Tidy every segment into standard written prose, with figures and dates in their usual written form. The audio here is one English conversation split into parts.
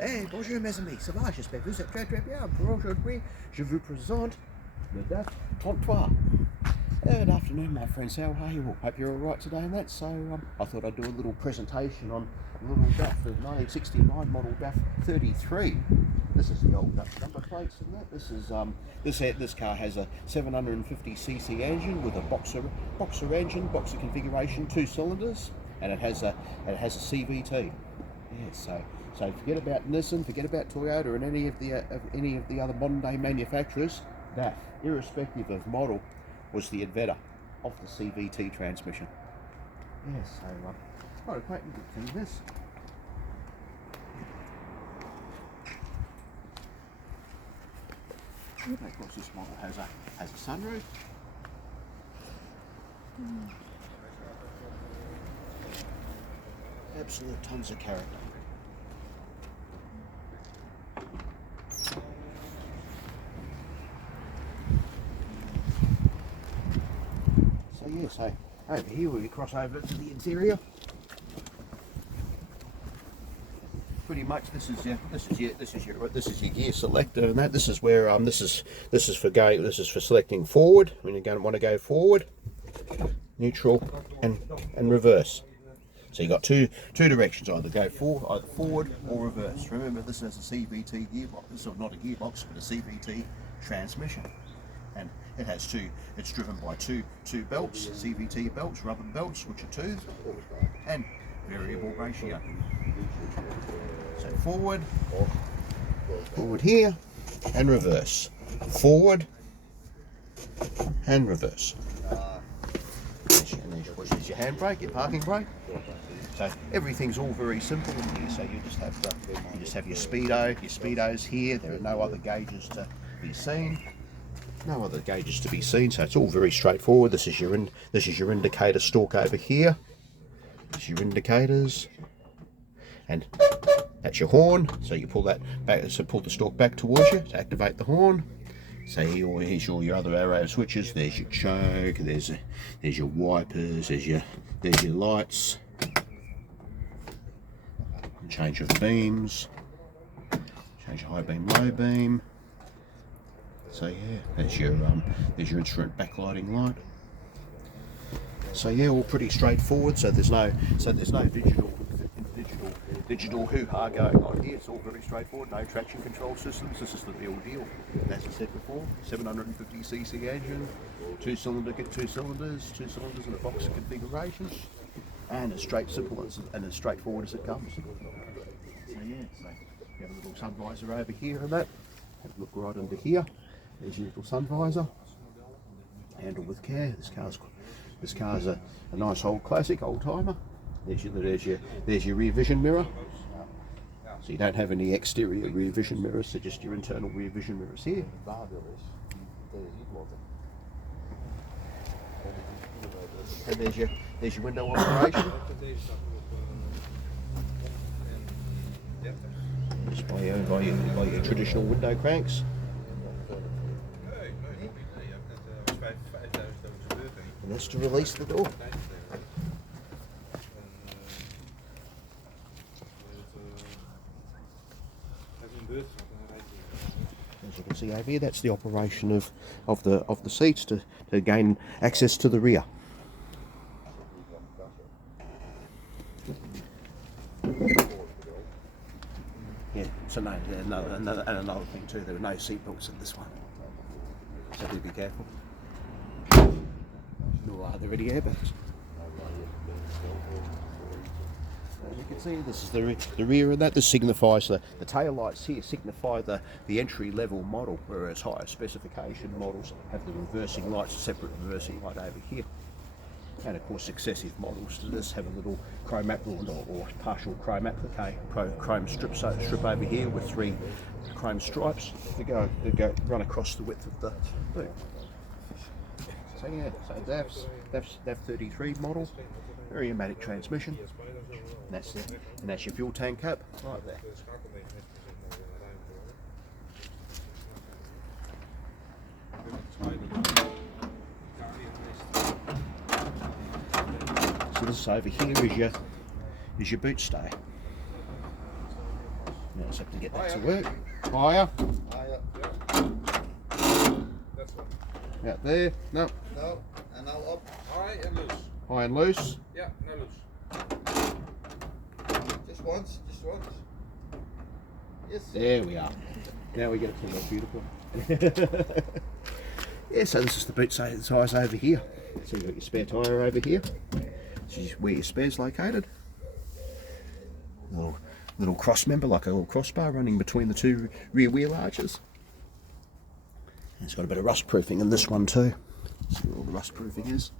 Hey, bonjour mes amis, ça va, j'espère que vous êtes très très bien. Pour aujourd'hui, je vous présente le DAF 33. Good afternoon, my friends. How are you all? Hope you're all right today and that. So I thought I'd do a little presentation on a little DAF, the 1969 model DAF 33. This is the old DAF number plates and that. This car has a 750cc engine with a boxer configuration, 2 cylinders, and it has a CVT. Yeah, so forget about Nissan, forget about Toyota and any of the other modern day manufacturers. DAF, irrespective of model, was the inventor of the CVT transmission. Yeah, so quite a great little thing this. Of course, this model has a sunroof. Absolute tons of character. So over here we cross over to the interior. Pretty much this is your gear selector, and that this is where this is for selecting forward when you want to go forward, neutral, and reverse. So you got two directions, either go forward or reverse. Remember, this is a CVT gearbox. This is not a gearbox, but a CVT transmission. And it has it's driven by two belts, CVT belts, rubber belts, which are 2, and variable ratio. So forward here, and reverse. Forward, and reverse. There's your handbrake, your parking brake. So everything's all very simple in here. So you just have your speedo. Your speedo's here. There are no other gauges to be seen. So it's all very straightforward. This is your indicator stalk over here. There's your indicators, and that's your horn. So you pull that back. So pull the stalk back towards you to activate the horn. So here's all your other arrow switches. There's your choke. There's your wipers. There's your lights. Change of beams. Change your high beam, low beam. So yeah, there's your instrument backlighting light. So yeah, all pretty straightforward. So there's no digital hoo-ha going on here. It's all very straightforward. No traction control systems. This is the real deal. As I said before, 750cc engine, 2 cylinders in a boxer configuration, and as straightforward as it comes. So yeah, so you have a little sun visor over here and that. Have a look right under here. There's your little sun visor. Handle with care. This car's a nice old classic, old timer. There's your rear vision mirror. So you don't have any exterior rear vision mirrors, so just your internal rear vision mirrors here. And there's your window operation. Just by your traditional window cranks. And that's to release the door. As you can see over here, that's the operation of the seats to gain access to the rear. Yeah, so another thing too, there are no seat belts in this one, so do be careful. Nor are there any airbags. As you can see, this is the rear of that. This signifies the tail lights here signify the entry level model, whereas higher specification models have the reversing lights, a separate reversing light over here. And of course, successive models to this have a little chrome or partial chrome applique, chrome strip over here with 3 chrome stripes to run across the width of the boot. So yeah, DAF 33 model, very automatic transmission. And that's your fuel tank cap right there. So this over here is your boot stay. Now just have to get that to work. Higher. Higher. That's one. Out there. No. No. And now up. High and loose. High and loose. Yeah, no loose. Just once. Just once. Yes. There we are. Now we get it to look beautiful. Yeah, so this is the boot size over here. So you've got your spare tyre over here. This is where your spare's located. Little cross member, like a little crossbar running between the two rear wheel arches. And it's got a bit of rust proofing in this one too. That's where all the rust proofing is.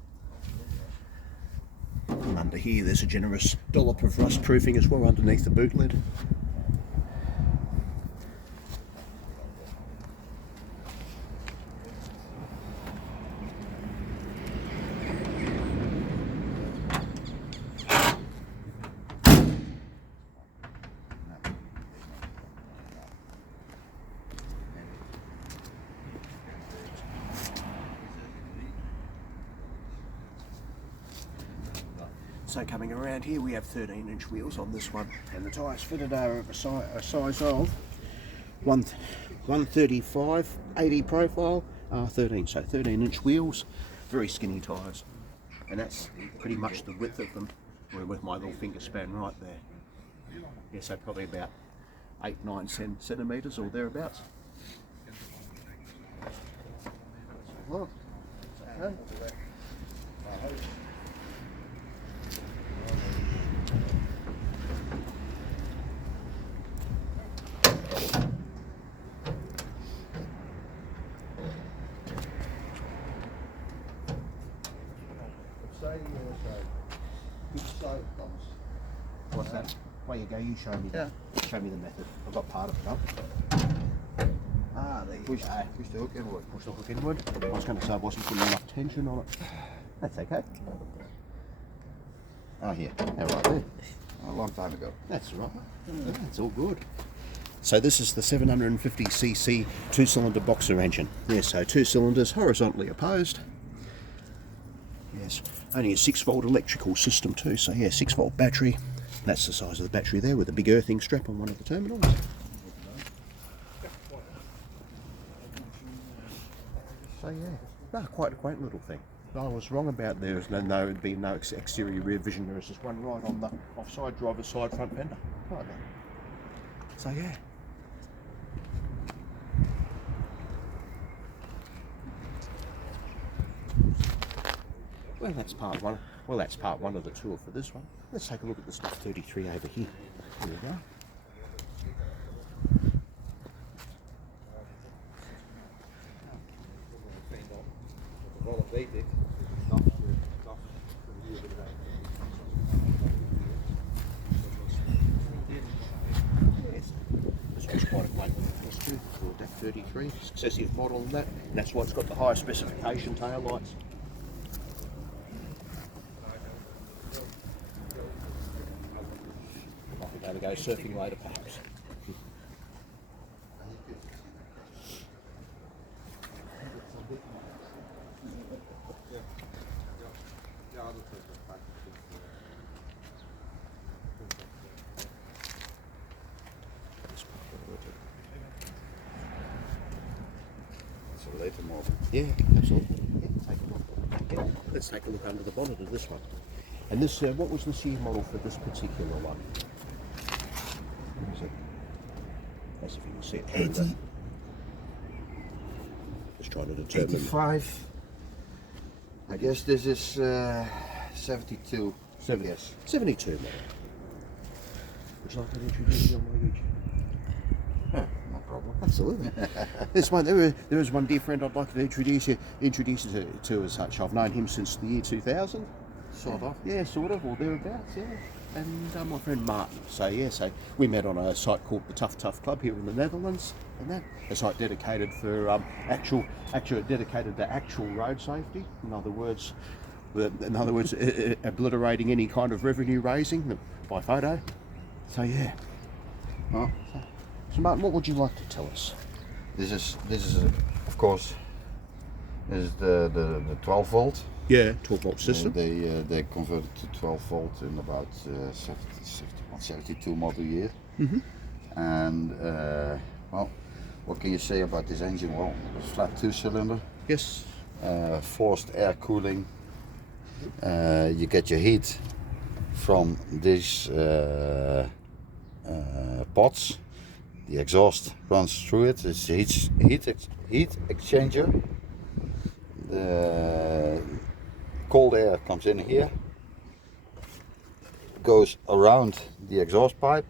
And under here there's a generous dollop of rust proofing as well underneath the boot lid. So coming around here we have 13-inch wheels on this one, and the tyres fitted are of a size of 135 80 profile, 13, so 13-inch wheels, very skinny tyres, and that's pretty much the width of them. We're with my little finger span right there. Yeah, so probably about 8-9 centimetres or thereabouts. Look. Okay. What's that? Way you go, you show me. Yeah. Show me the method. I've got part of it up. Ah, there you go. Push the hook inward. Push the hook inward. I was going to say I wasn't putting enough tension on it. That's okay. Oh, here. Yeah, right there. A long time ago. That's right. That's all good. So this is the 750cc 2-cylinder boxer engine. Yeah, so 2 cylinders horizontally opposed. Yes, only a 6-volt electrical system too, so yeah, 6-volt battery. That's the size of the battery there with a big earthing strap on one of the terminals. So yeah, no, quite a quaint little thing. I was wrong about there'd be no exterior rear vision mirrors, just one right on the offside driver's side front fender. Right there. So yeah. Well, that's part one. Well, that's part one of the tour for this one. Let's take a look at the stuff 33 over here. Here we go. Yes. This was quite a quaint one, this too. Called that 33, successive model and that. And that's why it's got the higher specification tail lights. Might be able to go surfing later, perhaps. It's a later model. Yeah, absolutely. Yeah, take a look. Yeah, let's take a look under the bonnet of this one. And this, what was the shear model for this particular one? What is it? As if you can see it. 80. Just trying to determine. 85. I guess this is 72. 72 model. Would you like to introduce me on my YouTube? No problem. Absolutely. This one, there is one dear friend I'd like to introduce you to as such. I've known him since the year 2000. Sort of. Yeah, sort of, or thereabouts, yeah. And my friend Maarten. So yeah, so we met on a site called the Tough Club here in the Netherlands, and that a site dedicated for dedicated to actual road safety. In other words, obliterating any kind of revenue raising by photo. So yeah. Oh. So Maarten, what would you like to tell us? This is of course is the 12 volt. Yeah, 12-volt system. They converted to 12 volt in about 72 model year. Mm-hmm. And well, what can you say about this engine? Well, it's flat 2-cylinder, Yes. forced air cooling. You get your heat from these pots. The exhaust runs through it. It's a heat exchanger. The cold air comes in here, goes around the exhaust pipe,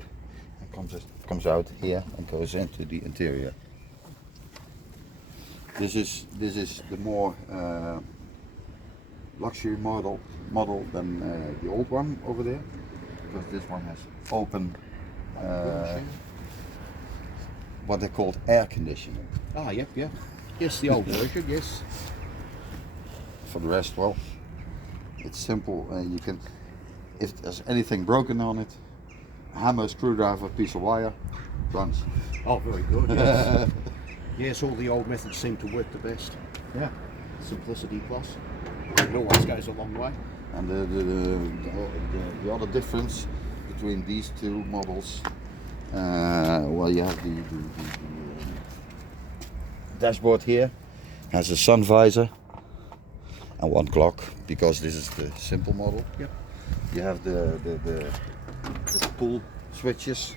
and comes out here and goes into the interior. This is the more luxury model than the old one over there, because this one has open what they called air conditioning. Ah, yep, yeah. Yes, the old version, yes. For the rest, well, it's simple. You can, if there's anything broken on it, hammer, screwdriver, piece of wire, runs. Oh, very good, yes. Yes, all the old methods seem to work the best. Yeah. Simplicity plus. It always goes a long way. And the other difference between these two models, well, you have the dashboard here, has a sun visor and one clock, because this is the simple model. Yep. You have the pull switches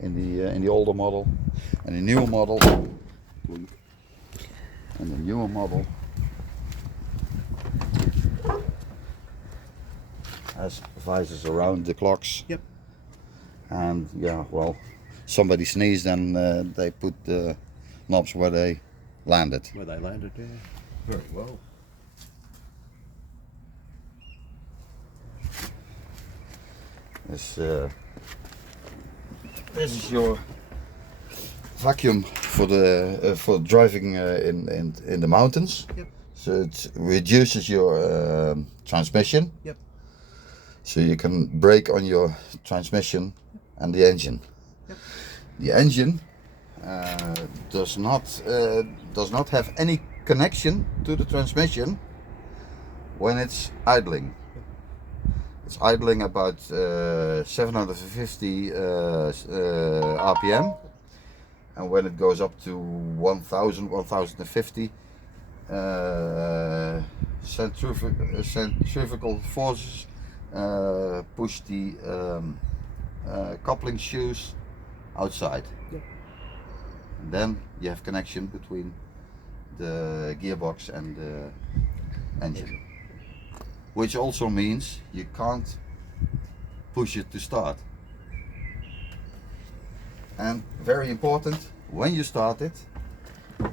in the older model, and the newer model, has visors around the clocks. Yep. And yeah, well, somebody sneezed and they put the knobs where they landed. Where they landed, yeah. Very well. This is your vacuum for the for driving in the mountains. Yep. So it reduces your transmission. Yep. So you can brake on your transmission and the engine. Yep. The engine does not have any connection to the transmission when it's idling. It's idling about 750 RPM, and when it goes up to 1050, centrifugal forces push the coupling shoes outside. Yep. And then you have connection between the gearbox and the engine, which also means you can't push it to start. And very important, when you start it,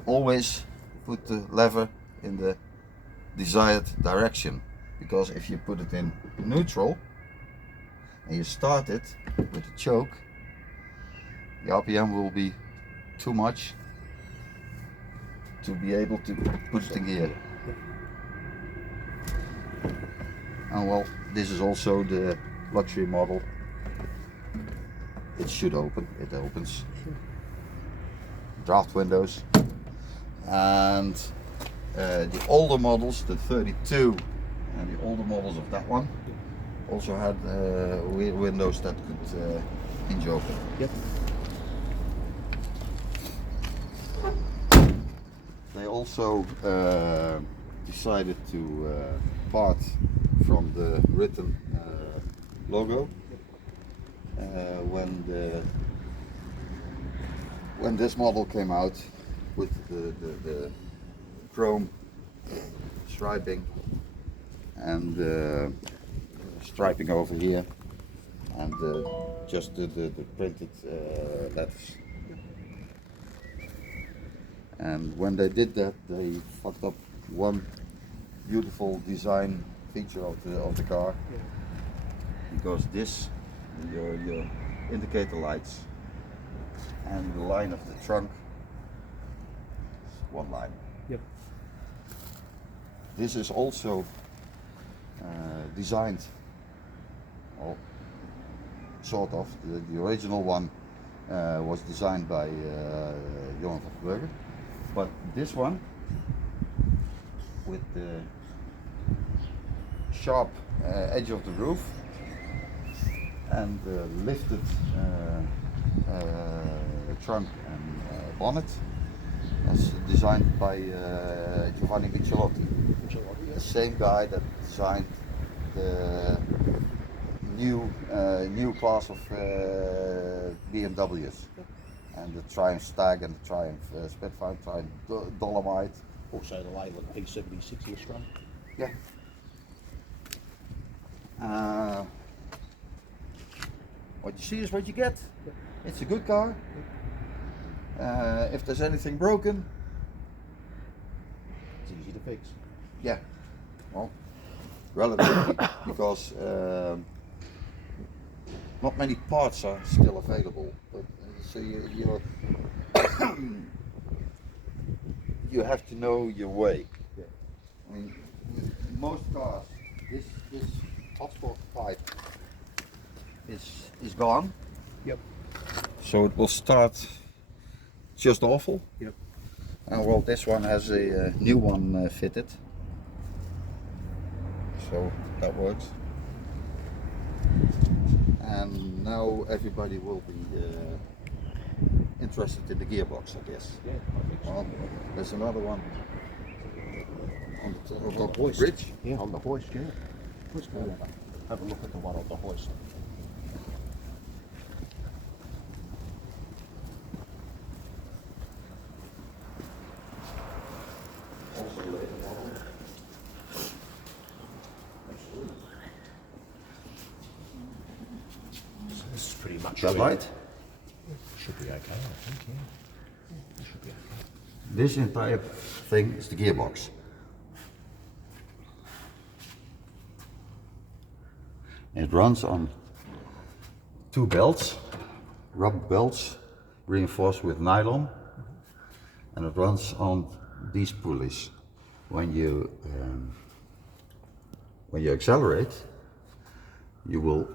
always put the lever in the desired direction, because if you put it in neutral and you start it with a choke, the RPM will be too much to be able to put it in gear. And well, this is also the luxury model. It should open, it opens. Draft windows. And the older models, the 32 and the older models of that one, also had windows that could hinge open. Yep. They also decided to part from the written logo when this model came out with the chrome striping and striping over here, and just the printed letters. And when they did that, they fucked up one beautiful design feature of the car, because this, your indicator lights and the line of the trunk is one line. Yep. This is also designed, well, sort of. The original one was designed by Johan van Bergen, but this one with the sharp edge of the roof and lifted trunk and bonnet as designed by Giovanni Michelotti, the same guy that designed the new class of BMWs, and the Triumph Stag and the Triumph Spitfire, Triumph Dolomite. Also the Leyland P76 here, strong. Yeah. What you see is what you get. It's a good car. If there's anything broken, It's easy to fix. yeah, well, relatively, because not many parts are still available. But so you have to know your way. Yeah. I mean, with most cars, this hotspot pipe is gone. Yep. So it will start just awful. Yep. And well, this one has a new one fitted, so that works. And now everybody will be interested in the gearbox, I guess. Yeah, I think so. Well, there's another one on the hoist. bridge. Yeah, on the hoist, yeah. Let's go have a look at the one on the hoist. So this is pretty much That where- light? Should be okay, I think, yeah. Should be okay. This entire thing is the gearbox. It runs on two belts, rubber belts reinforced with nylon, and it runs on these pulleys. When you accelerate, you will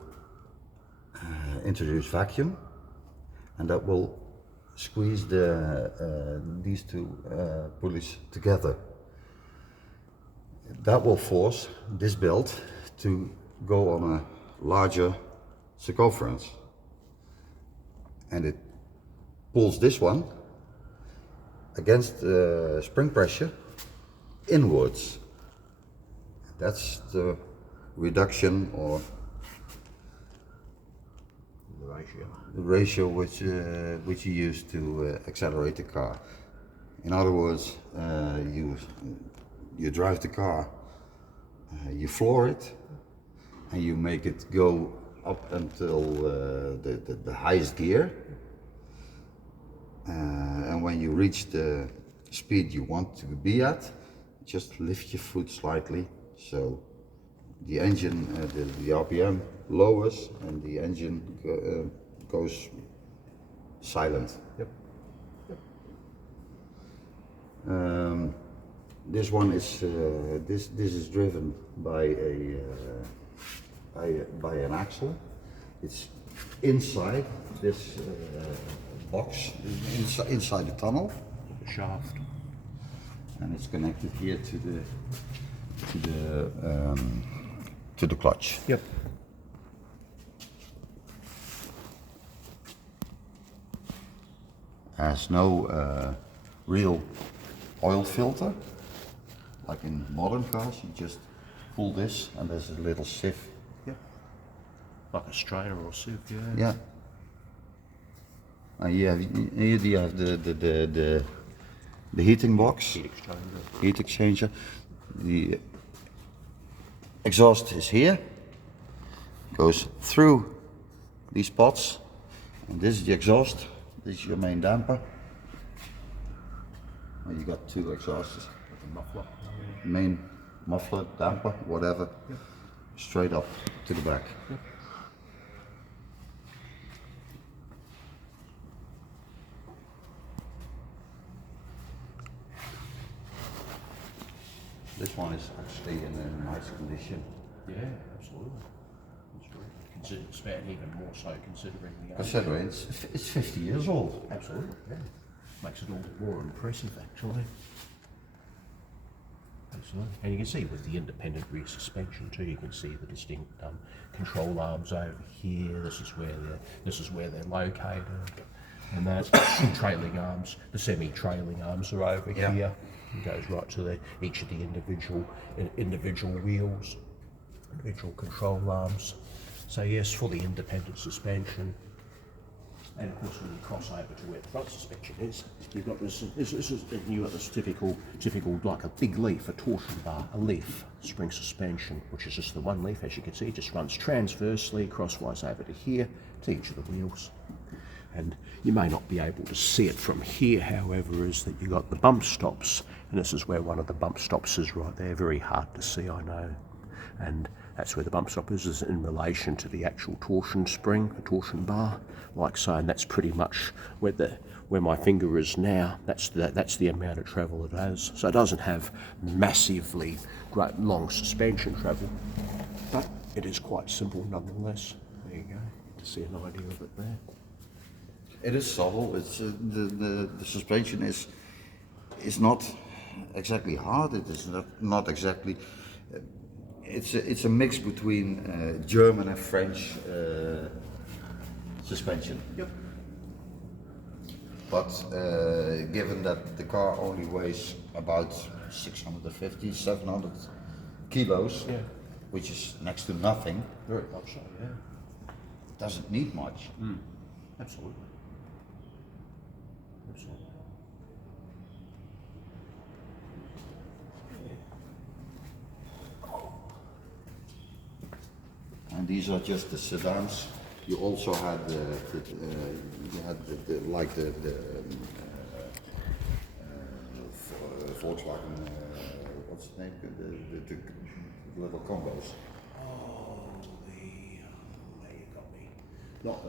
introduce vacuum, and that will squeeze these two pulleys together. That will force this belt to go on a larger circumference, and it pulls this one against spring pressure inwards. That's the reduction or The ratio. the ratio which you use to accelerate the car. In other words, you drive the car, you floor it, and you make it go up until the highest gear. And when you reach the speed you want to be at, just lift your foot slightly, so the engine, the RPM lowers and the engine goes silent. Yep. This one is this is driven by an axle. It's inside this box, inside the tunnel, The shaft. and it's connected here to the clutch. Yep. Has no real oil filter, like in modern cars. You just pull this, and there's a little sieve. Yep. Like a strainer or a sieve, yeah. Yeah. And here you have the heating box, Heat exchanger. heat exchanger. The exhaust is here, goes through these pots, and this is the exhaust. This is your main damper. And you got two exhausts. Like a muffler. Main muffler, damper, whatever, straight up to the back. This one is actually in a nice condition. Yeah, absolutely. That's true. It's about even more so considering the age. Considering it's 50 years old. Absolutely, yeah. Makes it all the more impressive, actually. Excellent. And you can see with the independent rear suspension too, you can see the distinct control arms over here. This is where they're located, and that trailing arms, the semi-trailing arms are over here. It goes right to each of the individual wheels, individual control arms. So yes, fully independent suspension. And of course, when you cross over to where the front suspension is, you've got this typical like a big leaf, a torsion bar, a leaf spring suspension, which is just the one leaf, as you can see, it just runs transversely crosswise over to here to each of the wheels. And you may not be able to see it from here, however, is that you've got the bump stops, and this is where one of the bump stops is right there. Very hard to see, I know. And that's where the bump stop is in relation to the actual torsion spring, the torsion bar, like so, and that's pretty much where my finger is now. That's the amount of travel it has. So it doesn't have massively great long suspension travel, but it is quite simple nonetheless. There you go, to see an idea of it there. It is subtle. It's the suspension is not exactly hard. It is not exactly. It's a mix between German and French suspension. Yep. But given that the car only weighs about 650, 700 kilos, which is next to nothing, Very much so, yeah. it doesn't need much. Absolutely. Absolutely. And these are just the sedans. You also had Volkswagen, what's the name? The little combos. Oh, there you got me. Not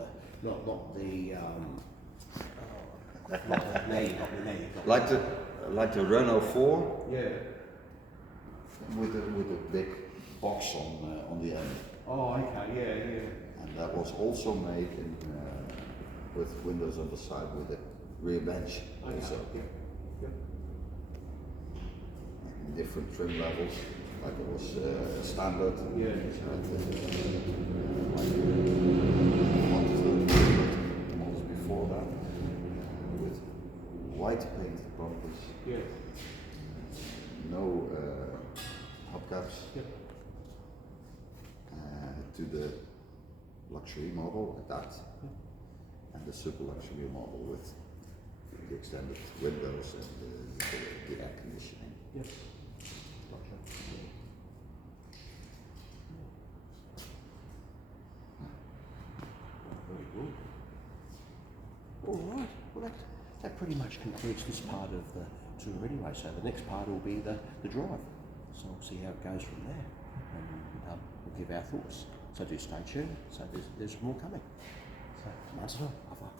the. There you got me. Like the Renault 4. Yeah. With a big box on the end. Oh, okay. Yeah. And that was also made with windows on the side with a rear bench. Okay. Also. Yep. In different trim levels, like it was standard. Yeah. Models before that with white painted bumpers. Yeah. No hubcaps. Yep. To the luxury model like that, and the super luxury model with the extended windows and the air conditioning. Yes. Gotcha. Very good. All right. Well, that pretty much concludes this part of the tour anyway. So the next part will be the drive. So we'll see how it goes from there, and we'll give our thoughts. So do stay tuned. So there's more coming. So, Maarten, over.